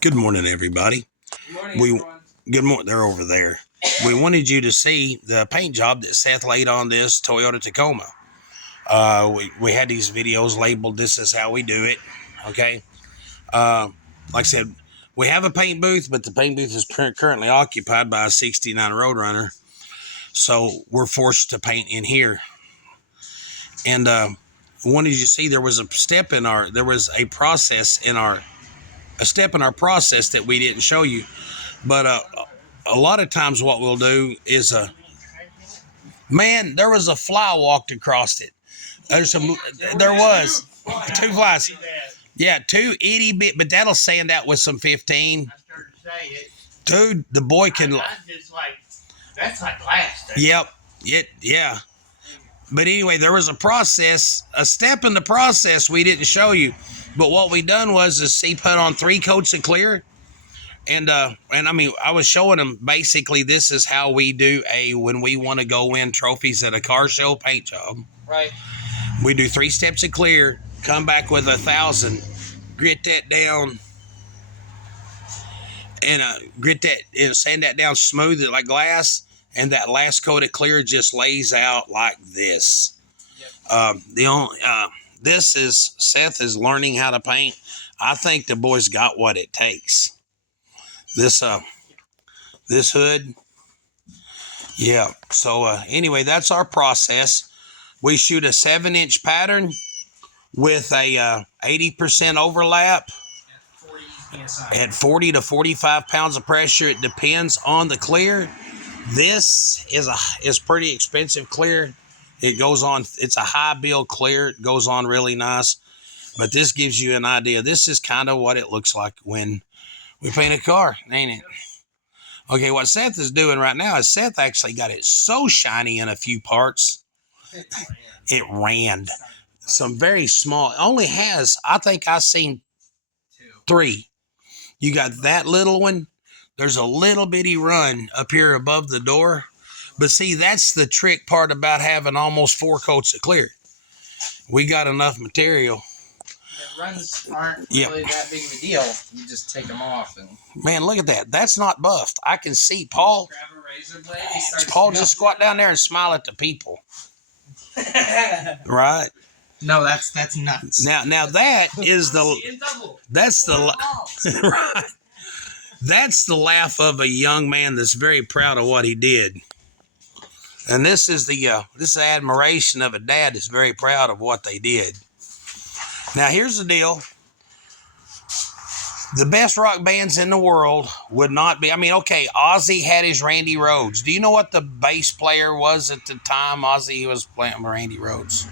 Good morning, everybody. Good morning, We everyone. Good morning. They're over there. We wanted you to see the paint job that Seth laid on this Toyota Tacoma. We had these videos labeled "This is how we do it." Okay. Uh, like I said, we have a paint booth, but the paint booth is currently occupied by a '69 Roadrunner, so we're forced to paint in here. And wanted you to see there was a step in our a step in our process that we didn't show you. But a lot of times what we'll do is man, there was a fly walked across it. There was two flies. Yeah, two itty bit, but that'll sand out with some 15. Dude, the boy can. That's like glass. Yep. Yeah. But anyway, there was a step in the process we didn't show you. But what we done was he put on 3 coats of clear. And I mean, I was showing them basically this is how we do when we want to go win trophies at a car show paint job. Right. We do 3 steps of clear, come back with 1,000, grit that down, and sand that down, smooth it like glass, and that last coat of clear just lays out like this. Yep. Seth is learning how to paint. I think the boy's got what it takes. This hood. Yeah. So anyway, that's our process. We shoot a 7-inch pattern with a 80% overlap at 40 to 45 pounds of pressure. It depends on the clear. This is pretty expensive clear. It goes on. It's a high build clear. It goes on really nice. But this gives you an idea. This is kind of what it looks like when we paint a car, ain't it? Okay, what Seth is doing right now is Seth actually got it so shiny in a few parts. It ran. Some very small. Only has, I think I've seen 3. You got that little one. There's a little bitty run up here above the door. But see, that's the trick part about having almost 4 coats of clear. We got enough material. The runs aren't really that big of a deal. You just take them off. And man, look at that. That's not buffed. I can see Paul. Grab a razor blade. Paul just squat down there and smile at the people. Right? No, that's nuts. Now that is that's the right. That's the laugh of a young man that's very proud of what he did. And this is the admiration of a dad that's very proud of what they did. Now here's the deal. The best rock bands in the world would not be, I mean, okay, Ozzy had his Randy Rhoads. Do you know what the bass player was at the time Ozzy was playing Randy Rhoads?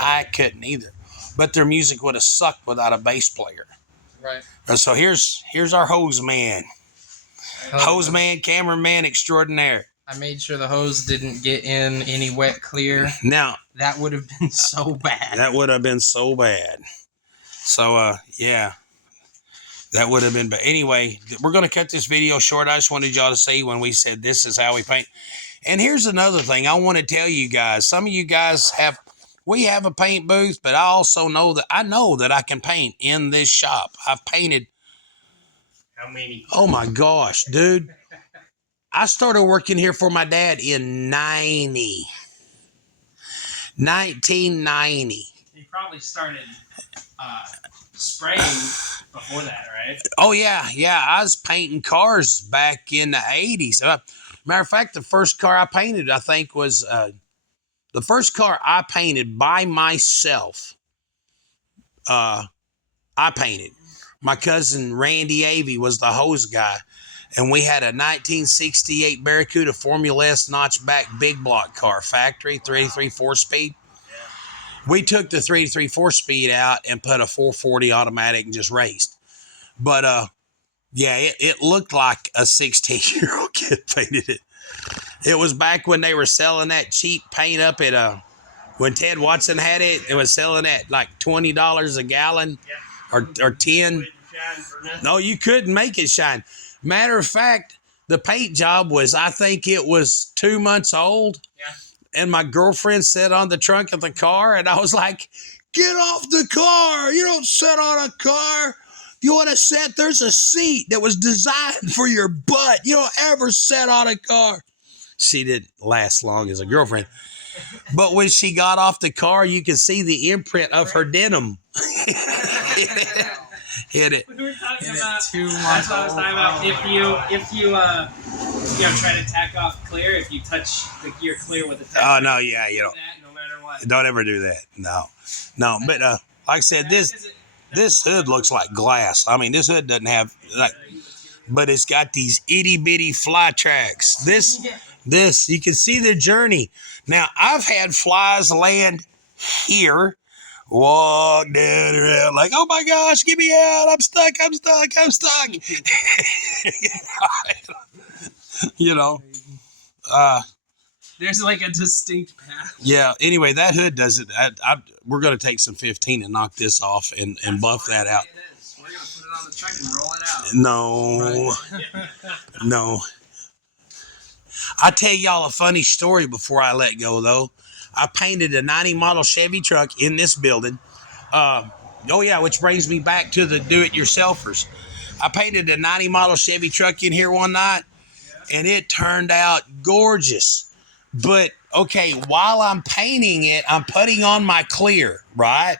I couldn't either. But their music would have sucked without a bass player. Right. And so here's our hose man. Hose man, cameraman extraordinaire. I made sure the hose didn't get in any wet clear. Now, that would have been so bad. That would have been so bad. So, yeah. That would have been bad. Anyway, we're going to cut this video short. I just wanted y'all to see when we said this is how we paint. And here's another thing I want to tell you guys. Some of you guys we have a paint booth, but I also know that I can paint in this shop. I've painted. How many? Oh my gosh, dude. I started working here for my dad in 1990. He probably started spraying before that, right? Oh, yeah. I was painting cars back in the 80s. Matter of fact, the first car I painted, I think, was the first car I painted by myself. I painted. My cousin Randy Avey was the hose guy. And we had a 1968 Barracuda Formula S notchback big block car, factory, 383 4-speed. Yeah. We took the 383 4-speed out and put a 440 automatic and just raced. But, yeah, it looked like a 16-year-old kid painted it. It was back when they were selling that cheap paint up at, when Ted Watson had it, it was selling at like $20 a gallon or 10. No, you couldn't make it shine. Matter of fact, the paint job was, I think it was 2 months old. Yeah. And my girlfriend sat on the trunk of the car, and I was like, get off the car. You don't sit on a car. You want to sit? There's a seat that was designed for your butt. You don't ever sit on a car. She didn't last long as a girlfriend. But when she got off the car, you could see the imprint of her denim. Hit it. We were talking about, That's what I was talking about. If you try to tack off clear, if you touch the gear clear with the tack. Oh, no, yeah, you don't. That, no matter what. Don't ever do that. No. But like I said, this hood looks like glass. I mean, this hood doesn't have but it's got these itty bitty fly tracks. This you can see the journey. Now I've had flies land here, walk down around like, oh my gosh, get me out! I'm stuck. You know. There's like a distinct path. Yeah. Anyway, that hood does it. We're going to take some 15 and knock this off and buff that out. We're going to put it on the truck and roll it out. No. No. I'll tell y'all a funny story before I let go, though. I painted a 90 model Chevy truck in this building. Which brings me back to the do-it-yourselfers. I painted a 90 model Chevy truck in here one night, and it turned out gorgeous. But, okay, while I'm painting it, I'm putting on my clear, right?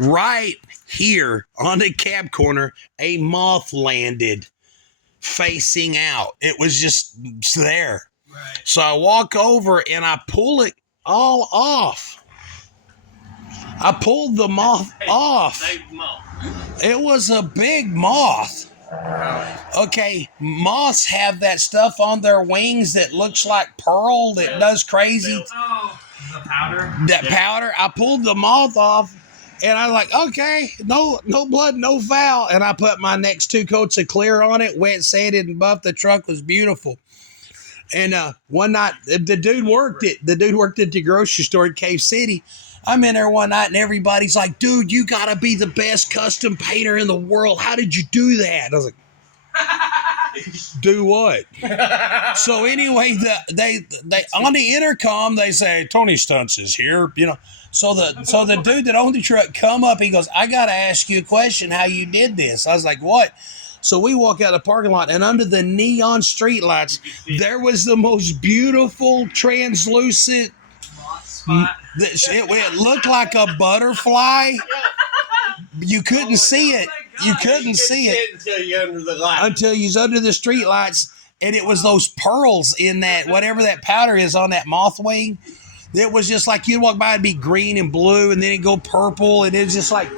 Right here on the cab corner, a moth landed facing out. It was just there. Right. So I walk over and I pull it all off. I pulled the moth off. It was a big moth. Okay, moths have that stuff on their wings that looks like pearl that does crazy. Oh, the powder. That powder. I pulled the moth off, and I was like, okay, no blood, no foul. And I put my next 2 coats of clear on it, wet sanded and buffed. The truck was beautiful. And one night, the dude worked at the grocery store in Cave City. I'm in there one night, and everybody's like, dude, you got to be the best custom painter in the world. How did you do that? I was like, do what? So anyway, they on the intercom, they say, Tony Stunts is here, you know. So the dude that owned the truck come up, he goes, I got to ask you a question, how you did this. I was like, what? So we walk out of the parking lot, and under the neon streetlights, there was the most beautiful translucent Spot. It looked like a butterfly. You couldn't see it. You couldn't see it until you're under the light. until you was under the street lights, and it was those pearls in that whatever that powder is on that moth wing. It was just like you'd walk by, it'd be green and blue, and then it'd go purple, and it's just like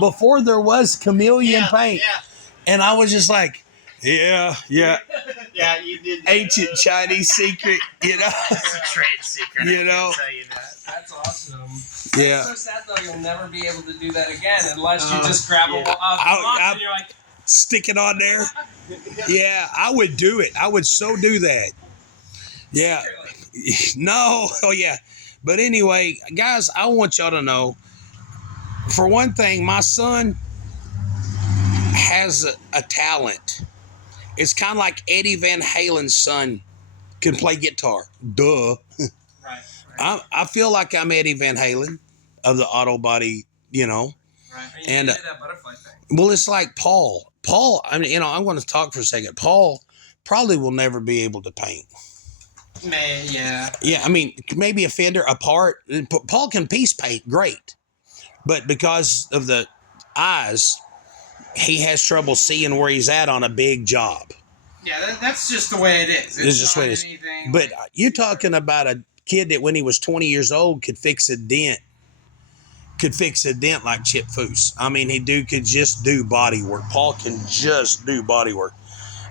before there was chameleon paint. Yeah. And I was just like, yeah. Yeah, you did. Ancient Chinese secret, you know. It's a trade secret. You know. I can tell you that. That's awesome. Yeah. It's so sad though. You'll never be able to do that again unless you just grab a moth and you're like, Stick it on there. Yeah, I would do it. I would so do that. Yeah. No. Oh, yeah. But anyway, guys, I want y'all to know, for one thing, my son has a talent. It's kind of like Eddie Van Halen's son can play guitar. Duh. right. I feel like I'm Eddie Van Halen of the auto body, you know. Right. And you did that butterfly thing. well, it's like Paul. I mean, you know, I want to talk for a second. Paul probably will never be able to paint. Yeah. Yeah, I mean, maybe a fender, a part. Paul can piece paint, great. But because of the eyes, he has trouble seeing where he's at on a big job. Yeah, that's just the way it is. It's just the way it is. But you're talking about a kid that when he was 20 years old could fix a dent like Chip Foose. I mean, could just do body work. Paul can just do body work.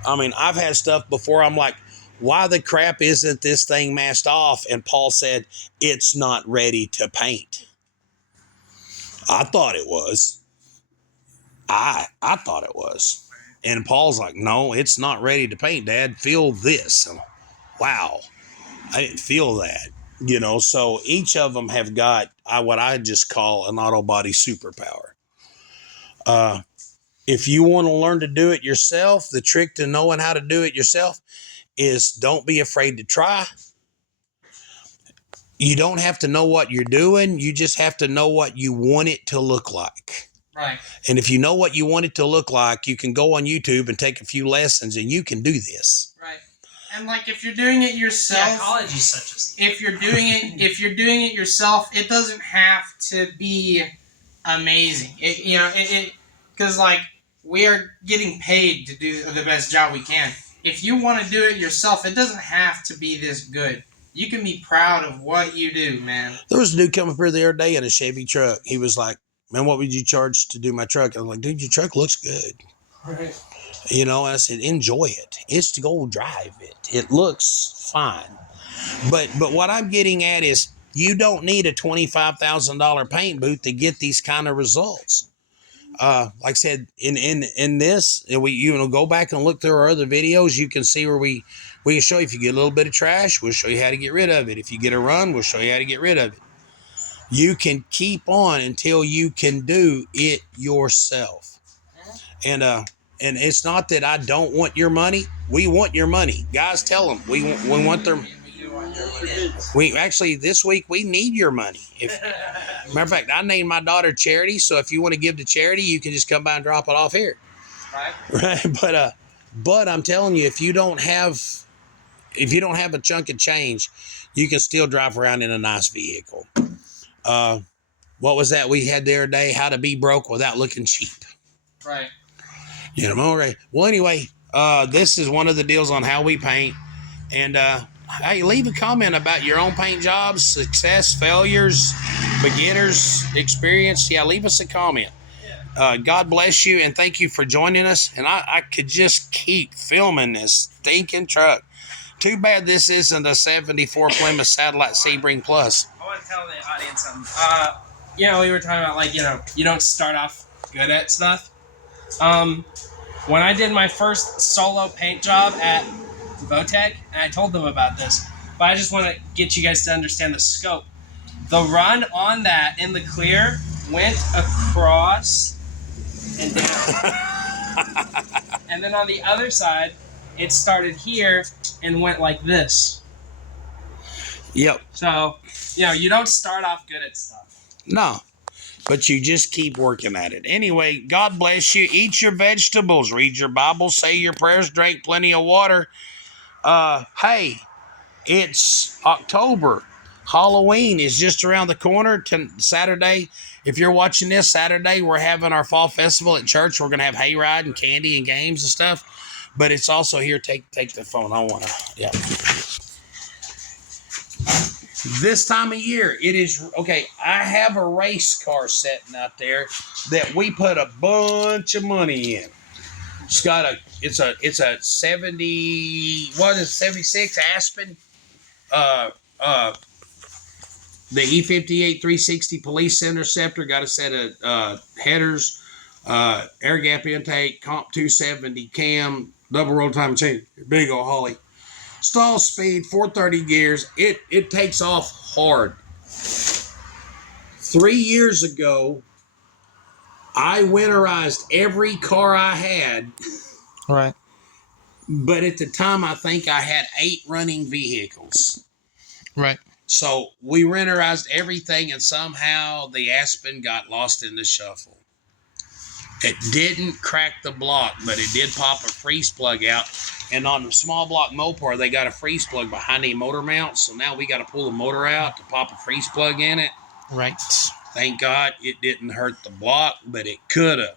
I mean, I've had stuff before. I'm like, why the crap isn't this thing masked off? And Paul said, it's not ready to paint. I thought it was. I thought it was. And Paul's like, no, it's not ready to paint, Dad. Feel this. Wow. I didn't feel that. You know, so each of them have got what I just call an auto body superpower. If you want to learn to do it yourself, the trick to knowing how to do it yourself is don't be afraid to try. You don't have to know what you're doing. You just have to know what you want it to look like. Right. And if you know what you want it to look like, you can go on YouTube and take a few lessons, and you can do this. Right. And like if you're doing it yourself, Psychology such as if you're doing it yourself, it doesn't have to be amazing. Because like we are getting paid to do the best job we can. If you want to do it yourself, it doesn't have to be this good. You can be proud of what you do, man. There was a dude come up here the other day in a Chevy truck. He was like, "Man, what would you charge to do my truck?" I was like, "Dude, your truck looks good." Right. You know, and I said, "Enjoy it. It's to go drive it. It looks fine." But what I'm getting at is you don't need a $25,000 paint booth to get these kind of results. Like I said, in this, we go back and look through our other videos. You can see where we can show you if you get a little bit of trash, we'll show you how to get rid of it. If you get a run, we'll show you how to get rid of it. You can keep on until you can do it yourself. And it's not that I don't want your money. We want your money, guys. Tell them we want their. We actually this week we need your money. Matter of fact, I named my daughter Charity, so if you want to give to charity, you can just come by and drop it off here. Right. But I'm telling you, if you don't have a chunk of change, you can still drive around in a nice vehicle. What was that we had the other day? How to be broke without looking cheap. Right. You know, right. Well, anyway, this is one of the deals on how we paint. And hey, leave a comment about your own paint jobs, success, failures, beginners, experience. Yeah, leave us a comment. God bless you, and thank you for joining us. And I could just keep filming this stinking truck. Too bad this isn't a 74 Plymouth Satellite Sebring Plus. I want to tell the audience something. We were talking about you don't start off good at stuff. When I did my first solo paint job at Votech, and I told them about this, but I just want to get you guys to understand the scope. The run on that in the clear went across and down. And then on the other side, it started here and went like this. Yep. So, you don't start off good at stuff. No. But you just keep working at it. Anyway, God bless you. Eat your vegetables. Read your Bible. Say your prayers. Drink plenty of water. Hey, it's October. Halloween is just around the corner. Saturday, if you're watching this Saturday, we're having our fall festival at church. We're going to have hayride and candy and games and stuff. But it's also here. Take the phone. I want to. Yeah. This time of year, it is okay. I have a race car sitting out there that we put a bunch of money in. It's a 76 Aspen, the E58 360 Police Interceptor. Got a set of headers, air gap intake, comp 270 cam, double roll time chain, big old Holly. Stall speed, 430 gears. It takes off hard. 3 years ago, I winterized every car I had. Right. But at the time, I think I had 8 running vehicles. Right. So we winterized everything, and somehow the Aspen got lost in the shuffle. It didn't crack the block, but it did pop a freeze plug out. And on the small block Mopar, they got a freeze plug behind the motor mount. So now we got to pull the motor out to pop a freeze plug in it. Right. Thank God it didn't hurt the block, but it could have.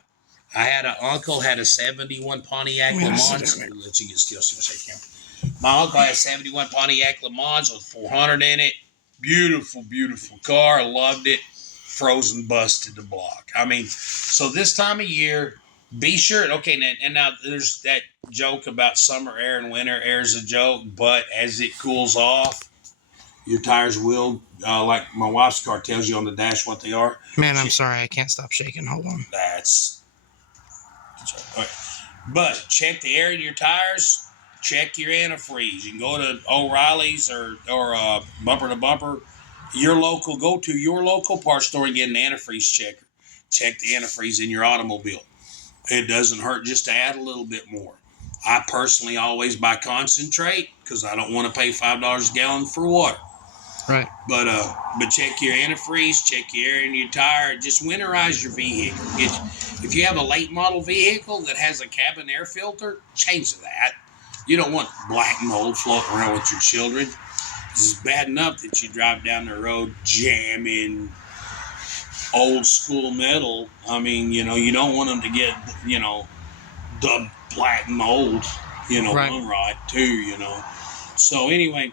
I had an uncle had a 71 Pontiac Le Mans. Let you get still safe now. My uncle had a 71 Pontiac Le Mans with 400 in it. Beautiful, beautiful car. Loved it. Frozen busted the block. I mean, so this time of year, be sure. Okay, and now there's that joke about summer air and winter air is a joke, but as it cools off, your tires will, like my wife's car tells you on the dash what they are. Man, I'm sorry. I can't stop shaking. Hold on. That's. Okay. But check the air in your tires. Check your antifreeze. You can go to O'Reilly's or Bumper to Bumper. Go to your local parts store and get an antifreeze checker. Check the antifreeze in your automobile. It doesn't hurt just to add a little bit more. I personally always buy concentrate because I don't want to pay $5 a gallon for water. Right. But check your antifreeze, check your air in your tire. Just winterize your vehicle. If you have a late model vehicle that has a cabin air filter, change that. You don't want black mold floating around with your children. This is bad enough that you drive down the road jamming old school metal. I mean, you don't want them to get, the black mold, Right. one ride too, So anyway,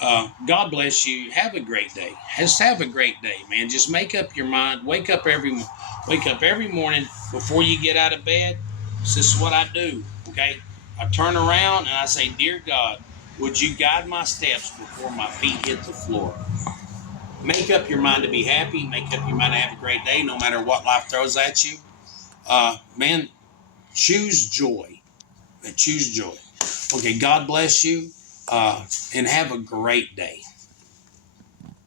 God bless you. Have a great day. Just have a great day, man. Just make up your mind. Wake up every morning before you get out of bed. This is what I do. Okay, I turn around and I say, "Dear God, would you guide my steps before my feet hit the floor?" Make up your mind to be happy. Make up your mind to have a great day, no matter what life throws at you. Man, choose joy. Choose joy. Okay, God bless you, and have a great day.